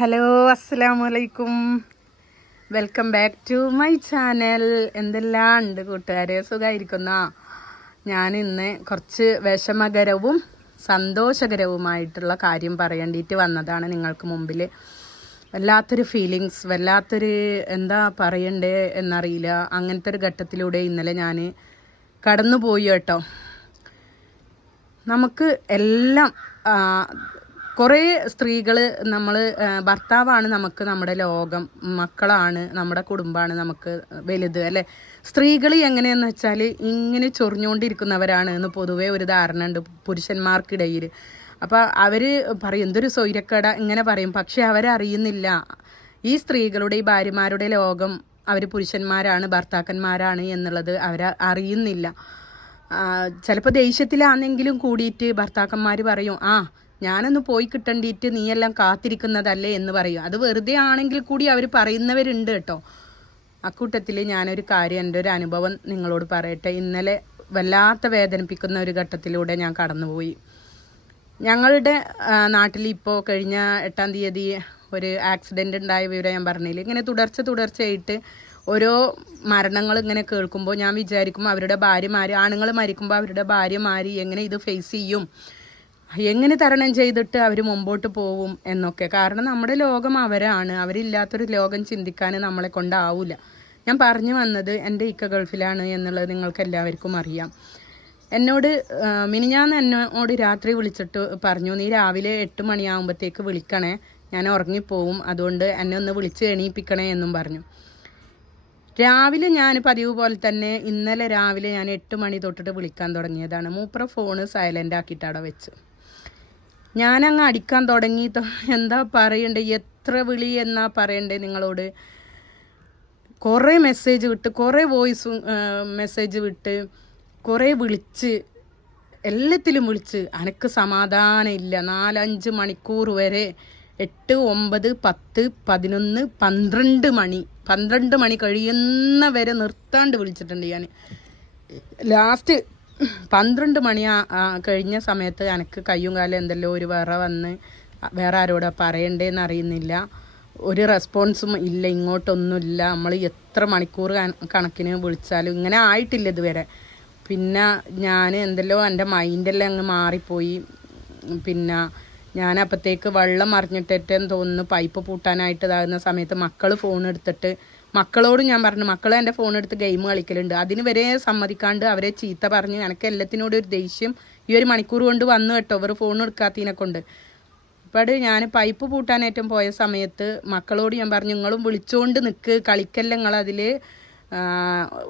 Hello അസ്സാം വലൈക്കും welcome back to my channel. എന്തെല്ലാം ഉണ്ട് കൂട്ടുകാരെ? സുഖമായിരിക്കുന്ന ഞാൻ ഇന്ന് കുറച്ച് വിഷമകരവും സന്തോഷകരവുമായിട്ടുള്ള കാര്യം പറയേണ്ടിയിട്ട് വന്നതാണ് നിങ്ങൾക്ക് മുമ്പിൽ വല്ലാത്തൊരു ഫീലിങ്സ് വല്ലാത്തൊരു എന്താ പറയണ്ടേ എന്നറിയില്ല. അങ്ങനത്തെ ഒരു ഘട്ടത്തിലൂടെ ഇന്നലെ ഞാൻ കടന്നുപോയി കേട്ടോ. നമുക്ക് എല്ലാം കുറേ സ്ത്രീകൾ നമ്മൾ ഭർത്താവാണ് നമുക്ക് നമ്മുടെ ലോകം മക്കളാണ് നമ്മുടെ കുടുംബമാണ് നമുക്ക് വലുത് അല്ലേ? സ്ത്രീകൾ എങ്ങനെയെന്ന് വെച്ചാൽ ഇങ്ങനെ ചൊറിഞ്ഞുകൊണ്ടിരിക്കുന്നവരാണ് എന്ന് പൊതുവേ ഒരു ധാരണ ഉണ്ട് പുരുഷന്മാർക്കിടയിൽ അപ്പോൾ അവർ പറയും എന്തൊരു സ്വൈരക്കട ഇങ്ങനെ പറയും. പക്ഷെ അവരറിയുന്നില്ല. ഈ സ്ത്രീകളുടെ ഈ ഭാര്യമാരുടെ ലോകം അവർ പുരുഷന്മാരാണ് ഭർത്താക്കന്മാരാണ് എന്നുള്ളത് അവർ അറിയുന്നില്ല. ചിലപ്പോൾ ദേഷ്യത്തിലാണെങ്കിലും കൂടിയിട്ട് ഭർത്താക്കന്മാർ പറയും ആ ഞാനൊന്ന് പോയി കിട്ടണ്ടിയിട്ട് നീയെല്ലാം കാത്തിരിക്കുന്നതല്ലേ എന്ന് പറയും അത് വെറുതെ ആണെങ്കിൽ കൂടി അവർ പറയുന്നവരുണ്ട് കേട്ടോ. അക്കൂട്ടത്തിൽ ഞാനൊരു കാര്യം എന്റെ ഒരു അനുഭവം നിങ്ങളോട് പറയട്ടെ. ഇന്നലെ വല്ലാത്ത വേദനിപ്പിക്കുന്ന ഒരു ഘട്ടത്തിലൂടെ ഞാൻ കടന്നുപോയി. ഞങ്ങളുടെ നാട്ടിൽ ഇപ്പോൾ കഴിഞ്ഞ എട്ടാം തീയതി ഒരു ആക്സിഡന്റ് ഉണ്ടായ വിവരം ഞാൻ പറഞ്ഞില്ല? ഇങ്ങനെ തുടർച്ച തുടർച്ചയായിട്ട് ഓരോ മരണങ്ങൾ ഇങ്ങനെ കേൾക്കുമ്പോൾ ഞാൻ വിചാരിക്കും അവരുടെ ഭാര്യമാർ ആണുങ്ങൾ മരിക്കുമ്പോൾ അവരുടെ ഭാര്യമാർ എങ്ങനെ ഇത് ഫേസ് ചെയ്യും? എങ്ങനെ തരണം ചെയ്തിട്ട് അവർ മുമ്പോട്ട് പോവും എന്നൊക്കെ. കാരണം നമ്മുടെ ലോകം അവരാണ്. അവരില്ലാത്തൊരു ലോകം ചിന്തിക്കാൻ നമ്മളെ കൊണ്ടാവില്ല ഞാൻ പറഞ്ഞു വന്നത് എന്റെ ഇക്ക ഗൾഫിലാണ് എന്നുള്ളത് നിങ്ങൾക്ക് എല്ലാവർക്കും അറിയാം. എന്നോട് മിനിഞ്ഞാന്ന് എന്നോട് രാത്രി വിളിച്ചിട്ട് പറഞ്ഞു നീ രാവിലെ എട്ട് മണിയാകുമ്പോഴത്തേക്ക് വിളിക്കണേ. ഞാൻ ഉറങ്ങിപ്പോവും. അതുകൊണ്ട് എന്നെ ഒന്ന് വിളിച്ച് എണീപ്പിക്കണേ എന്നും പറഞ്ഞു. രാവിലെ ഞാൻ പതിവ് പോലെ തന്നെ ഇന്നലെ രാവിലെ ഞാൻ എട്ട് മണി തൊട്ടിട്ട് വിളിക്കാൻ തുടങ്ങിയതാണ്. മൂപ്പറ ഫോണ് സൈലന്റ് ആക്കിയിട്ട് അവിടെ വെച്ച്. ഞാനങ്ങ് അടിക്കാൻ തുടങ്ങി. എന്താ പറയണ്ടേ? എത്ര വിളി എന്നാ പറയണ്ടേ നിങ്ങളോട്? കുറേ മെസ്സേജ് വിട്ട് കുറേ വോയിസ് മെസ്സേജ് വിട്ട് കുറേ വിളിച്ച് എല്ലാത്തിലും വിളിച്ച്. അനക്ക് സമാധാനം ഇല്ല. നാലഞ്ച് മണിക്കൂർ വരെ എട്ട് ഒമ്പത് പത്ത് പതിനൊന്ന് പന്ത്രണ്ട് മണി പന്ത്രണ്ട് മണി കഴിയുന്ന വരെ നിർത്താണ്ട് വിളിച്ചിട്ടുണ്ട് ഞാൻ ലാസ്റ്റ് പന്ത്രണ്ട് മണി കഴിഞ്ഞ സമയത്ത് എനിക്ക് കയ്യും കാലം എന്തെല്ലോ ഒരു വേറെ വന്ന് വേറെ ആരോടാ പറയണ്ടേന്ന് അറിയുന്നില്ല. ഒരു റെസ്പോൺസും ഇല്ല ഇങ്ങോട്ടൊന്നുമില്ല. നമ്മൾ എത്ര മണിക്കൂർ കണക്കിന് വിളിച്ചാലും ഇങ്ങനെ ആയിട്ടില്ല ഇതുവരെ. പിന്നെ ഞാൻ എന്തെല്ലോ എന്റെ മൈൻഡെല്ലാം അങ്ങ് മാറിപ്പോയി. പിന്നെ ഞാൻ അപ്പോഴത്തേക്ക് വെള്ളം അറിഞ്ഞിട്ടേറ്റെന്ന് തോന്നുന്നു. പൈപ്പ് പൂട്ടാനായിട്ട് ഇതാകുന്ന സമയത്ത് മക്കൾ ഫോൺ എടുത്തിട്ട് മക്കളോട് ഞാൻ പറഞ്ഞു മക്കളെ എന്റെ ഫോൺ എടുത്ത് ഗെയിം കളിക്കലുണ്ട്. അതിന് വരെ സമ്മതിക്കാണ്ട് അവരെ ചീത്ത പറഞ്ഞു എനിക്ക് എല്ലാത്തിനോടും ഒരു ദേഷ്യം ഈ ഒരു മണിക്കൂർ കൊണ്ട് വന്നു കേട്ടോ അവർ ഫോൺ എടുക്കാത്തതിനെ കൊണ്ട്. അപ്പോൾ ഞാൻ പൈപ്പ് പൂട്ടാനേറ്റം പോയ സമയത്ത് മക്കളോട് ഞാൻ പറഞ്ഞു നിങ്ങളും വിളിച്ചുകൊണ്ട് നിൽക്ക് കളിക്കല്ല നിങ്ങളതിൽ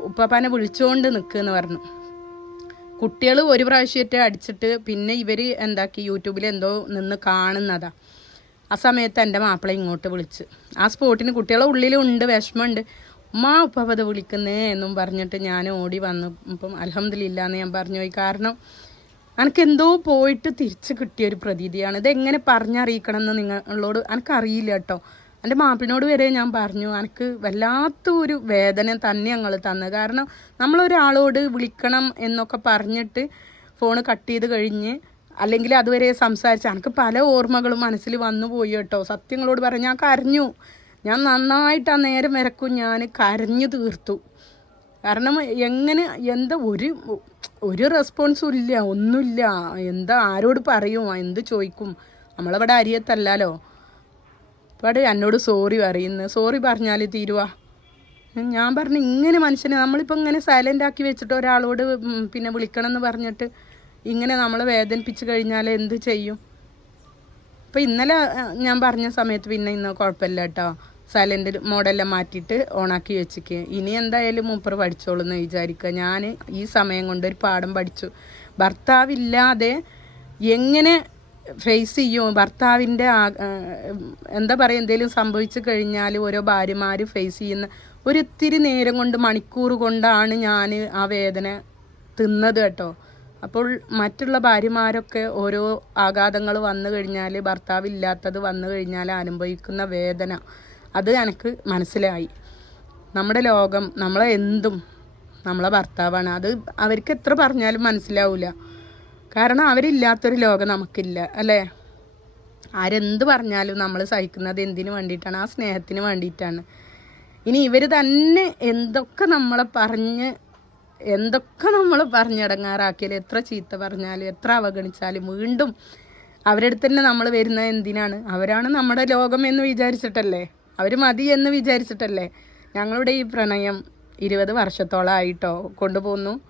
ഉപ്പാപ്പാനെ വിളിച്ചുകൊണ്ട് നിൽക്കുക എന്ന് പറഞ്ഞു. കുട്ടികൾ ഒരു പ്രാവശ്യമായിട്ട് അടിച്ചിട്ട് പിന്നെ ഇവർ എന്താക്കി യൂട്യൂബിൽ എന്തോ നിന്ന് കാണുന്നതാ. ആ സമയത്ത് എന്റെ മാപ്പിള ഇങ്ങോട്ട് വിളിച്ച് ആ സ്പോട്ടിന് കുട്ടികളെ ഉള്ളിലുണ്ട് വിഷമമുണ്ട്. ഉമ്മാ ഉപ്പത് വിളിക്കുന്നേ എന്നും പറഞ്ഞിട്ട് ഞാൻ ഓടി വന്നു. ഇപ്പം അലഹമില്ല എന്ന് ഞാൻ പറഞ്ഞു. പോയി കാരണം എനിക്ക് എന്തോ പോയിട്ട് തിരിച്ച് കിട്ടിയ ഒരു പ്രതീതിയാണ്. ഇതെങ്ങനെ പറഞ്ഞറിയിക്കണം എന്ന് നിങ്ങളോട് എനിക്കറിയില്ല കേട്ടോ. എന്റെ മാപ്പിനോട് വരെ ഞാൻ പറഞ്ഞു എനിക്ക് വല്ലാത്ത ഒരു വേദന തന്നെ ഞങ്ങൾ തന്നത് കാരണം നമ്മളൊരാളോട് വിളിക്കണം എന്നൊക്കെ പറഞ്ഞിട്ട് ഫോൺ കട്ട് ചെയ്ത് കഴിഞ്ഞ് അല്ലെങ്കിൽ അതുവരെ സംസാരിച്ച് എനിക്ക് പല ഓർമ്മകളും മനസ്സിൽ വന്നു പോയി കേട്ടോ. സത്യങ്ങളോട് പറഞ്ഞു ഞാൻ കരഞ്ഞു. ഞാൻ നന്നായിട്ട് ആ നേരം വരക്കും ഞാൻ കരഞ്ഞു തീർത്തു. കാരണം എങ്ങനെ എന്താ ഒരു ഒരു റെസ്പോൺസും ഇല്ല ഒന്നുമില്ല. എന്താ ആരോട് പറയും എന്ത് ചോദിക്കും? നമ്മളവിടെ അരിയത്തല്ലോ ഇവിടെ എന്നോട് സോറി പറയുന്നു. സോറി പറഞ്ഞാൽ തീരുവാ. ഞാൻ പറഞ്ഞു ഇങ്ങനെ മനുഷ്യനെ നമ്മളിപ്പോൾ ഇങ്ങനെ സൈലന്റ് ആക്കി വെച്ചിട്ട് ഒരാളോട് പിന്നെ വിളിക്കണം എന്ന് പറഞ്ഞിട്ട് ഇങ്ങനെ നമ്മൾ വേദനിപ്പിച്ച് കഴിഞ്ഞാൽ എന്ത് ചെയ്യും? അപ്പോൾ ഇന്നലെ ഞാൻ പറഞ്ഞ സമയത്ത് പിന്നെ ഇന്ന് കുഴപ്പമില്ല കേട്ടോ. സൈലന്റ് മോഡെല്ലാം മാറ്റിയിട്ട് ഓണാക്കി വെച്ചിക്ക്. ഇനി എന്തായാലും മൂപ്പർ പഠിച്ചോളൂ എന്ന് വിചാരിക്കുക. ഞാൻ ഈ സമയം കൊണ്ട് ഒരു പാഠം പഠിച്ചു. ഭർത്താവില്ലാതെ എങ്ങനെ ഫേസ് ചെയ്യും? ഭർത്താവിന്റെ എന്താ പറയുക എന്തെങ്കിലും സംഭവിച്ചു കഴിഞ്ഞാൽ ഓരോ ഭാര്യമാർ ഫേസ് ചെയ്യുന്ന ഒരിത്തിരി നേരം കൊണ്ട് മണിക്കൂർ കൊണ്ടാണ് ഞാൻ ആ വേദന തിന്നത് കേട്ടോ. അപ്പോൾ മറ്റുള്ള ഭാര്യമാരൊക്കെ ഓരോ ആഘാതങ്ങൾ വന്നു കഴിഞ്ഞാൽ ഭർത്താവില്ലാത്തത് വന്നു കഴിഞ്ഞാൽ അനുഭവിക്കുന്ന വേദന. അത് എനിക്ക് മനസ്സിലായി. നമ്മുടെ ലോകം നമ്മളെ എന്തും നമ്മളെ ഭർത്താവാണ്. അത് അവർക്ക് എത്ര പറഞ്ഞാലും മനസ്സിലാവില്ല കാരണം അവരില്ലാത്തൊരു ലോകം നമുക്കില്ല അല്ലേ? ആരെന്ത് പറഞ്ഞാലും നമ്മൾ സഹിക്കുന്നത് എന്തിനു വേണ്ടിയിട്ടാണ്? ആ സ്നേഹത്തിന് വേണ്ടിയിട്ടാണ്. ഇനി ഇവർ തന്നെ എന്തൊക്കെ നമ്മളെ പറഞ്ഞ് എന്തൊക്കെ നമ്മൾ പറഞ്ഞിടങ്ങാറാക്കിയാലും എത്ര ചീത്ത പറഞ്ഞാലും എത്ര അവഗണിച്ചാലും വീണ്ടും അവരുടെ തന്നെ നമ്മൾ വരുന്നത് എന്തിനാണ്? അവരാണ് നമ്മുടെ ലോകം എന്ന് വിചാരിച്ചിട്ടല്ലേ? അവർ മതി എന്ന് വിചാരിച്ചിട്ടല്ലേ? ഞങ്ങളുടെ ഈ പ്രണയം ഇരുപത് വർഷത്തോളമായിട്ടോ കൊണ്ടുപോകുന്നു.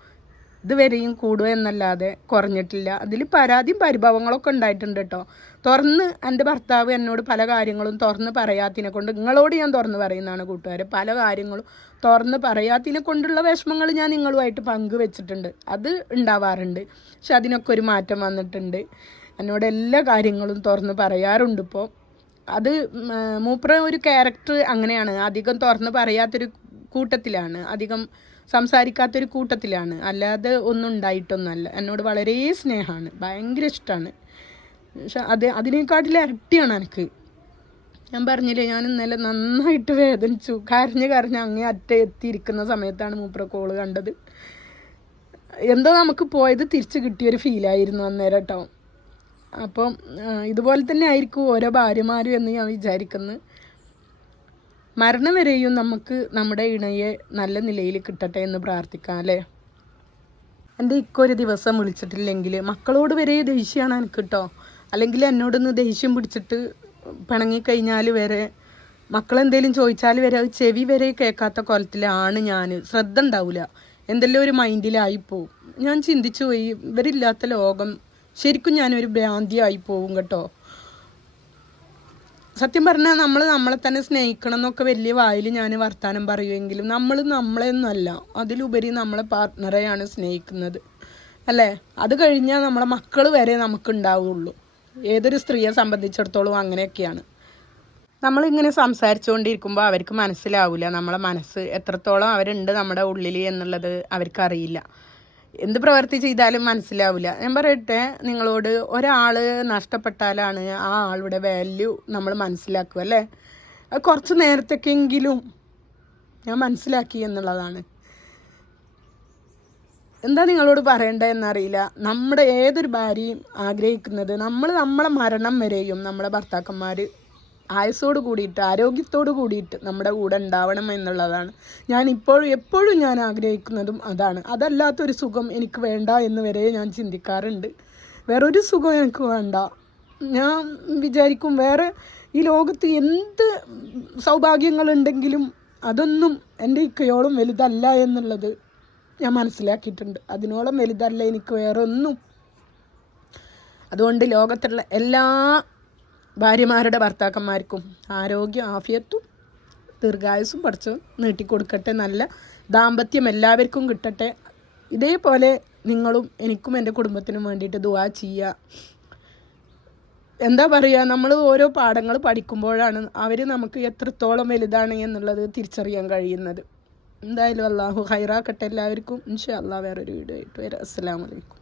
ഇതുവരെയും കൂടുക എന്നല്ലാതെ കുറഞ്ഞിട്ടില്ല. അതിൽ പരാതിയും പരിഭവങ്ങളൊക്കെ ഉണ്ടായിട്ടുണ്ട് കേട്ടോ. തുറന്ന് എന്റെ ഭർത്താവ് എന്നോട് പല കാര്യങ്ങളും തുറന്ന് പറയാത്തിനെ കൊണ്ട് നിങ്ങളോട് ഞാൻ തുറന്ന് പറയുന്നതാണ് കൂട്ടുകാരെ. പല കാര്യങ്ങളും തുറന്ന് പറയാത്തിനെ കൊണ്ടുള്ള വിഷമങ്ങൾ ഞാൻ നിങ്ങളുമായിട്ട് പങ്കുവെച്ചിട്ടുണ്ട്. അത് ഉണ്ടാവാറുണ്ട്. പക്ഷെ അതിനൊക്കെ ഒരു മാറ്റം വന്നിട്ടുണ്ട്. എന്നോട് എല്ലാ കാര്യങ്ങളും തുറന്ന് പറയാറുണ്ട് ഇപ്പോൾ അത് മൂപ്ര ഒരു ക്യാരക്ടർ അങ്ങനെയാണ്. അധികം തുറന്ന് പറയാത്തൊരു കൂട്ടത്തിലാണ്. അധികം സംസാരിക്കാത്തൊരു കൂട്ടത്തിലാണ്. അല്ലാതെ ഒന്നും ഉണ്ടായിട്ടൊന്നുമല്ല. എന്നോട് വളരെ സ്നേഹമാണ്. ഭയങ്കര ഇഷ്ടമാണ്. പക്ഷെ അത് അതിനേക്കാട്ടിൽ ഇരട്ടിയാണ് എനിക്ക് ഞാൻ പറഞ്ഞില്ലേ ഞാൻ ഇന്നലെ നന്നായിട്ട് വേദനിച്ചു. കരഞ്ഞ് കരഞ്ഞ് അങ്ങേ അറ്റ എത്തിയിരിക്കുന്ന സമയത്താണ് മൂപ്പര കോൾ കണ്ടത്. എന്തോ നമുക്ക് പോയത് തിരിച്ചു കിട്ടിയൊരു ഫീലായിരുന്നു അന്നേരം കേട്ടോ അപ്പം ഇതുപോലെ തന്നെ ആയിരിക്കും ഓരോ ഭാര്യമാരും എന്ന് ഞാൻ വിചാരിക്കുന്നു. മരണം വരെയും നമുക്ക് നമ്മുടെ ഇണയെ നല്ല നിലയിൽ കിട്ടട്ടെ എന്ന് പ്രാർത്ഥിക്കാം അല്ലേ? എന്റെ ഇക്കൊരു ദിവസം വിളിച്ചിട്ടില്ലെങ്കിൽ മക്കളോട് വരെ ദേഷ്യമാണ് എനിക്ക് കേട്ടോ അല്ലെങ്കിൽ എന്നോടൊന്ന് ദേഷ്യം പിടിച്ചിട്ട് പിണങ്ങിക്കഴിഞ്ഞാൽ വരെ മക്കളെന്തേലും ചോദിച്ചാൽ വരെ അത് ചെവി വരെ കേൾക്കാത്ത കൊലത്തിലാണ് ഞാൻ. ശ്രദ്ധ ഉണ്ടാവില്ല. എന്തെല്ലാം ഒരു മൈൻഡിലായിപ്പോവും ഞാൻ ചിന്തിച്ചു പോയി ഇവരില്ലാത്ത ലോകം ശരിക്കും ഞാനൊരു ഭ്രാന്തിയായി പോവും കേട്ടോ. സത്യം പറഞ്ഞാൽ നമ്മൾ നമ്മളെ തന്നെ സ്നേഹിക്കണം എന്നൊക്കെ വലിയ വായിൽ ഞാൻ വർത്തമാനം പറയുമെങ്കിലും നമ്മൾ നമ്മളെയൊന്നുമല്ല. അതിലുപരി നമ്മളെ പാർട്ട്ണറെയാണ് സ്നേഹിക്കുന്നത്. അല്ലേ? അത് കഴിഞ്ഞാൽ നമ്മളെ മക്കൾ വരെ നമുക്ക് ഉണ്ടാവുള്ളൂ ഏതൊരു സ്ത്രീയെ സംബന്ധിച്ചിടത്തോളം അങ്ങനെയൊക്കെയാണ്. നമ്മളിങ്ങനെ സംസാരിച്ചുകൊണ്ടിരിക്കുമ്പോൾ അവർക്ക് മനസ്സിലാവില്ല നമ്മളെ മനസ്സ് എത്രത്തോളം അവരുണ്ട് നമ്മുടെ ഉള്ളിൽ എന്നുള്ളത് അവർക്കറിയില്ല. എന്ത് പ്രവൃത്തി ചെയ്താലും മനസ്സിലാവില്ല ഞാൻ പറയട്ടെ നിങ്ങളോട് ഒരാൾ നഷ്ടപ്പെട്ടാലാണ് ആ ആളുടെ വാല്യൂ നമ്മൾ മനസ്സിലാക്കുക അല്ലേ? കുറച്ച് നേരത്തേക്കെങ്കിലും ഞാൻ മനസ്സിലാക്കി എന്നുള്ളതാണ്. എന്താ നിങ്ങളോട് പറയണ്ടെന്നറിയില്ല നമ്മുടെ ഏതൊരു ഭാര്യയും ആഗ്രഹിക്കുന്നത് നമ്മൾ നമ്മളെ മരണം വരെയും നമ്മളെ ഭർത്താക്കന്മാർ ആയുസോട് കൂടിയിട്ട് ആരോഗ്യത്തോട് കൂടിയിട്ട് നമ്മുടെ കൂടെ ഉണ്ടാവണം എന്നുള്ളതാണ്. ഞാൻ ഇപ്പോഴും എപ്പോഴും ഞാൻ ആഗ്രഹിക്കുന്നതും അതാണ്. അതല്ലാത്തൊരു സുഖം എനിക്ക് വേണ്ട എന്ന് വരെ ഞാൻ ചിന്തിക്കാറുണ്ട്. വേറൊരു സുഖം എനിക്ക് വേണ്ട. ഞാൻ വിചാരിക്കും വേറെ ഈ ലോകത്ത് എന്ത് സൗഭാഗ്യങ്ങളുണ്ടെങ്കിലും അതൊന്നും എന്റെ ഇക്കയോളം വലുതല്ല എന്നുള്ളത് ഞാൻ മനസ്സിലാക്കിയിട്ടുണ്ട്. അതിനോളം വലുതല്ല എനിക്ക് വേറെ ഒന്നും അതുകൊണ്ട് ലോകത്തുള്ള എല്ലാ ഭാര്യമാരുടെ ഭർത്താക്കന്മാർക്കും ആരോഗ്യം ആഫിയത്തും ദീർഘായുസും പഠിച്ച് നീട്ടിക്കൊടുക്കട്ടെ. നല്ല ദാമ്പത്യം എല്ലാവർക്കും കിട്ടട്ടെ. ഇതേപോലെ നിങ്ങളും എനിക്കും എന്റെ കുടുംബത്തിനും വേണ്ടിയിട്ട് ദുവാ ചെയ്യുക. എന്താ പറയുക? നമ്മൾ ഓരോ പാഠങ്ങൾ പഠിക്കുമ്പോഴാണ് അവർ നമുക്ക് എത്രത്തോളം വലുതാണ് എന്നുള്ളത് തിരിച്ചറിയാൻ കഴിയുന്നത്. എന്തായാലും അള്ളാഹു ഹൈറാക്കട്ടെ എല്ലാവർക്കും. ഇൻഷാ അള്ളാഹ് വേറൊരു വീഡിയോ ആയിട്ട് വരാം. അസ്സാം വലൈക്കും